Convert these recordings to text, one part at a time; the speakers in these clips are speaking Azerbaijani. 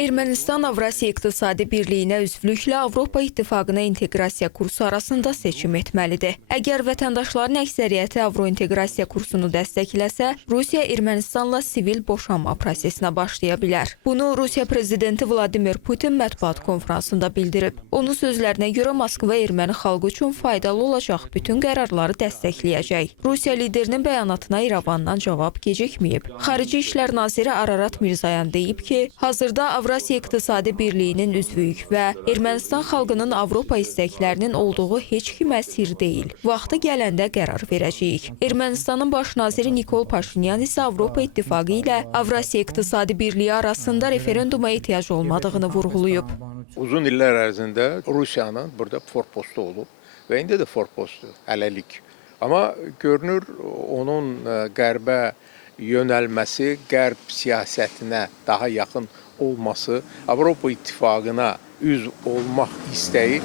Ermənistan Avrasiya İqtisadi Birliyinə üzvlüklə Avropa İttifaqına inteqrasiya kursu arasında seçim etməlidir. Əgər vətəndaşların əksəriyyəti Avrointeqrasiya kursunu dəstəkləsə, Rusiya Ermənistanla sivil boşanma prosesinə başlaya bilər. Bunu Rusiya prezidenti Vladimir Putin mətbuat konfransında bildirib. Onun sözlərinə görə Moskva erməni xalqı üçün faydalı olacaq bütün qərarları dəstəkləyəcək. Rusiya liderinin bəyanatına İrəvandan cavab gecikməyib. Xarici İşlər naziri Ararat Mirzoyan deyib ki, hazırda Avrasiya İqtisadi Birliyinin üzvüyük və Ermənistan xalqının Avropa istəklərinin olduğu heç kimə sir deyil. Vaxtı gələndə qərar verəcəyik. Ermənistanın baş naziri Nikol Paşinyan isə Avropa İttifaqı ilə Avrasiya İqtisadi Birliyi arasında referenduma ehtiyac olmadığını vurğulayıb. Uzun illər ərzində Rusiyanın burada forpostu olub və indi də forpostu, hələlik. Amma görünür onun qərbə yönəlməsi, qərb siyasətinə daha yaxın olması, Avropa İttifaqına üzv olmaq istəyi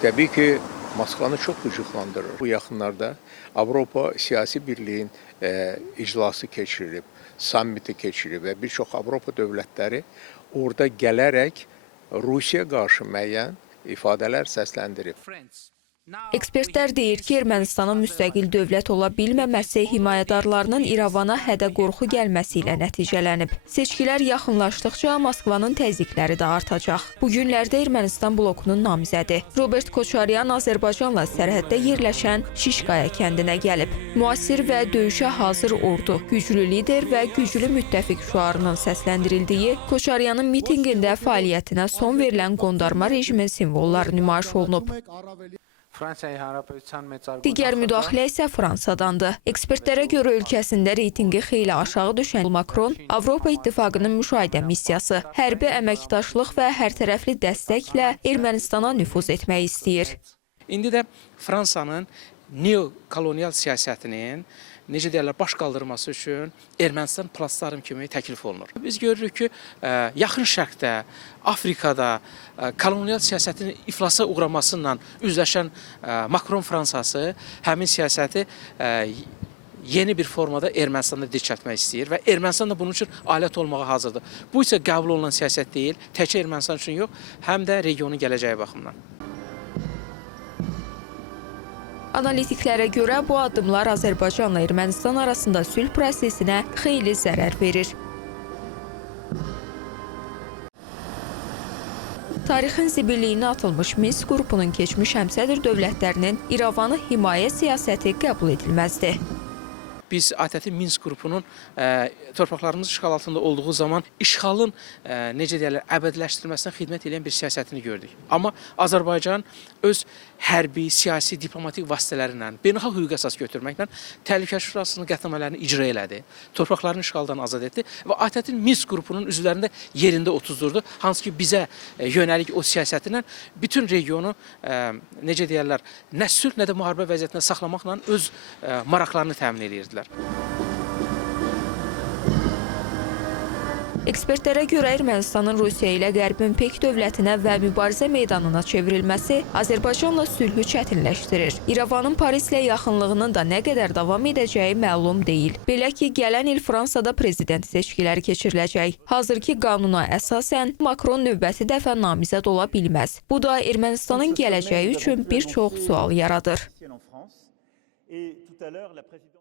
təbii ki, Moskvanı çox qıcıqlandırır. Bu yaxınlarda Avropa Siyasi Birliyin iclası keçirilib, sammiti keçirilib və bir çox Avropa dövlətləri orada gələrək Rusiya qarşı müəyyən ifadələr səsləndirib. Ekspertlər deyir ki, Ermənistanın müstəqil dövlət ola bilməməsi himayədarlarının İrəvana hədə-qorxu gəlməsi ilə nəticələnib. Seçkilər yaxınlaşdıqca Moskvanın təzyiqləri də artacaq. Bu günlərdə Ermənistan blokunun namizədi Robert Koçaryan Azərbaycanla sərhəddə yerləşən Şişqaya kəndinə gəlib. Müasir və döyüşə hazır ordu, güclü lider və güclü müttəfiq şüarının səsləndirildiyi Koçaryanın mitinqində fəaliyyətinə son verilən qondarma rejimin simvolları nümayiş olunub. Digər müdaxilə isə Fransadandır. Ekspertlərə görə ölkəsində reytingi xeyli aşağı düşən Makron Avropa İttifaqının müşahidə missiyası, hərbi əməkdaşlıq və hərtərəfli dəstəklə Ermənistana nüfuz etmək istəyir. İndi də Fransanın neokolonial siyasətinin necə deyirlər, baş qaldırması üçün Ermənistan platform kimi təklif olunur. Biz görürük ki, yaxın şərqdə, Afrikada kolonial siyasətin iflasa uğramasıyla üzləşən Makron Fransası həmin siyasəti yeni bir formada Ermənistanda dirçəltmək istəyir və Ermənistan da bunun üçün alət olmağa hazırdır. Bu isə qəbul olunan siyasət deyil, təkcə Ermənistan üçün yox, həm də regionun gələcəyi baxımından. Analitiklərə görə bu addımlar Azərbaycanla Ermənistan arasında sülh prosesinə xeyli zərər verir. Tarixin zibiliyinə atılmış Minsk qrupunun keçmiş həmsədr dövlətlərinin İrəvanı himayə siyasəti qəbul edilməzdir. Biz ATƏT Minsk qrupunun torpaqlarımız işğal altında olduğu zaman işğalın necə deyirlər, əbədiləşdirilməsinə xidmət edən bir siyasətini gördük. Amma Azərbaycan öz hərbi, siyasi, diplomatik vasitələrlə, beynəlxalq hüquq əsas götürməklə Təhlükəsizlik Şurasının qətnamələrini icra elədi, torpaqlarını işğaldan azad etdi və ATƏT Minsk qrupunun üzvlərində yerində otuzdurdu. Hansı ki, bizə yönəlik o siyasətinə bütün regionu necə deyirlər, nə sülh, nə də müharibə vəziyyətində saxlamaqla öz maraqlarını təmin edirdilər. Ekspertlərə görə Ermənistanın Rusiya ilə Qərbin pek dövlətinə və mübarizə meydanına çevrilməsi Azərbaycanla sülhü çətinləşdirir. İrəvanın Parislə yaxınlığının da nə qədər davam edəcəyi məlum deyil. Belə ki, gələn il Fransada prezident seçkiləri keçiriləcək. Hazırki qanuna əsasən Makron növbəti dəfə namizəd ola bilməz. Bu da Ermənistanın gələcəyi üçün bir çox sual yaradır.